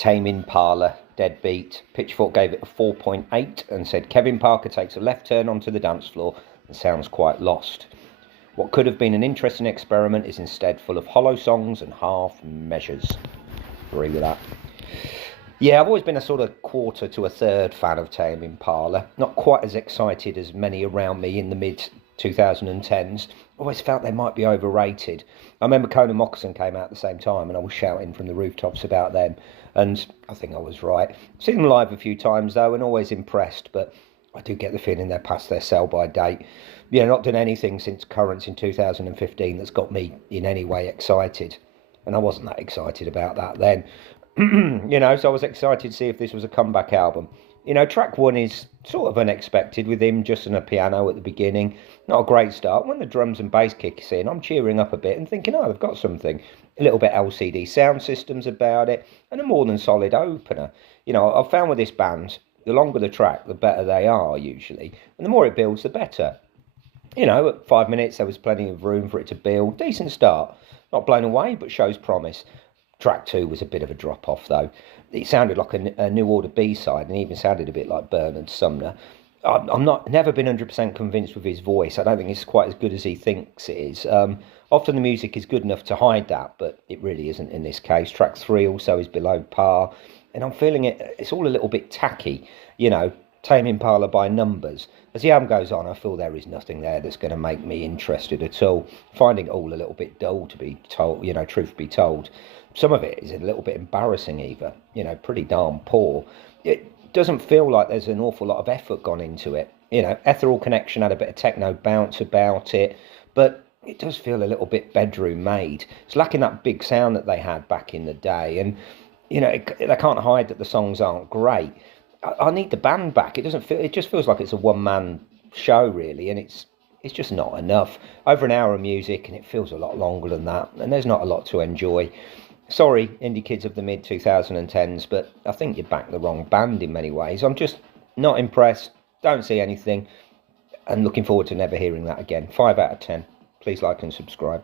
Tame Impala, Deadbeat. Pitchfork gave it a 4.8 and said Kevin Parker takes a left turn onto the dance floor and sounds quite lost. What could have been an interesting experiment is instead full of hollow songs and half measures. Agree with that. Yeah, I've always been a sort of quarter to a third fan of Tame Impala. Not quite as excited as many around me in the mid-2010s. Always felt they might be overrated. I remember Connan Mockason came out at the same time and I was shouting from the rooftops about them. And I think I was right. Seen them live a few times though and always impressed, but I do get the feeling they're past their sell-by date. Yeah, not done anything since Currents in 2015 that's got me in any way excited. And I wasn't that excited about that then. So I was excited to see if this was a comeback album. Track 1 is sort of unexpected with him just on a piano at the beginning. Not a great start. When the drums and bass kicks in, I'm cheering up a bit and thinking, oh, they've got something. A little bit LCD sound systems about it and a more than solid opener. I've found with this band, the longer the track, the better they are usually. And the more it builds, the better. At 5 minutes, there was plenty of room for it to build. Decent start. Not blown away, but shows promise. Track 2 was a bit of a drop-off, though. It sounded like a New Order B-side and even sounded a bit like Bernard Sumner. I'm never been 100% convinced with his voice. I don't think it's quite as good as he thinks it is. Often the music is good enough to hide that, but it really isn't in this case. Track 3 also is below par, and I'm feeling it's all a little bit tacky, Tame Impala by numbers. As the album goes on, I feel there is nothing there that's going to make me interested at all. Finding it all a little bit dull, to be told, truth be told. Some of it is a little bit embarrassing either, pretty darn poor. It doesn't feel like there's an awful lot of effort gone into it. Ethereal Connection had a bit of techno bounce about it, but it does feel a little bit bedroom made. It's lacking that big sound that they had back in the day, and they can't hide that the songs aren't great. I need the band back. It just feels like it's a one-man show really, and it's just not enough. Over an hour of music, and it feels a lot longer than that, and there's not a lot to enjoy. Sorry, indie kids of the mid-2010s, but I think you backed the wrong band in many ways. I'm just not impressed, don't see anything, and looking forward to never hearing that again. 5 out of 10. Please like and subscribe.